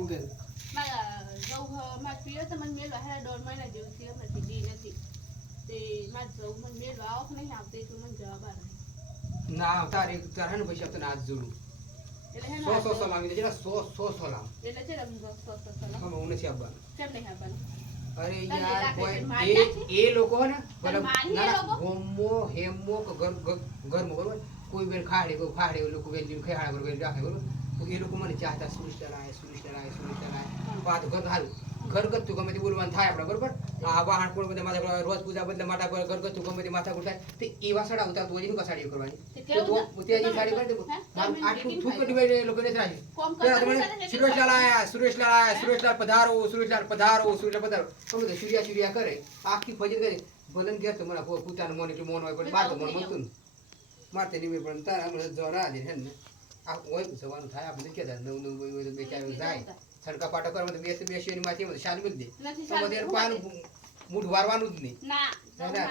હું કે મારા જવું મારા પિયર તો મને મેળવા હે 1.5 મહિના જેવું થયું નથી દી નથી તે મારા જવું મને મેળવા આવો નહીં આવતી તો મને જવાબ આવે ના તારે હે ને પૈસા તને આજ જોડું એટલે હે ને 100 માંગી દેજે ને 100 લાવ એટલે છે રમ 100 હા હું નથી આપવાનું કેમ નહીં આપવાનું અરે યાર કોઈ એ લોકો ને મતલબ ના હોમો હેમો ઘર ઘરમાં બરોબર કોઈ બેન ખાડે લોકો બેન ખાડે બરોબર રાખે બરોબર તો એ લોકો મને ચાહતા સુનિશ્ચિત લાય વાત ઘર હાલ ઘરગથ્થું ગમે તે બોલવાનું થાય આપણે બરોબર આ વાહન કોણ બધે માથા રોજ પૂજા બદલે માથા પર ઘરગથ્થું ગમે તે માથા ઉઠાય તે એવા સાડા ઉતાર તો એનું કસાડી કરવાની તો તે આ સાડી કરી દે આટલું થૂક ડિવાઈડ એ લોકો ને રાખી સુરેશલાલ પધારો ગમે તે સૂર્યા કરે આખી ભજન કરે ભલન ઘેર તો મને પોતાનું મોન એટલું મોન હોય પણ બાર તો મોન મળતું ને મારતે નહીં પણ તારા હમણાં જરા દે હે ને આ હોય જવાનું થાય આપણે કે નવ બે ચાર જાય છડકા પાટો કરવા તો બેસીની માથે શાલ મિલ દે તો બધે પાન મૂઠ વારવાનું જ નહીં ના ના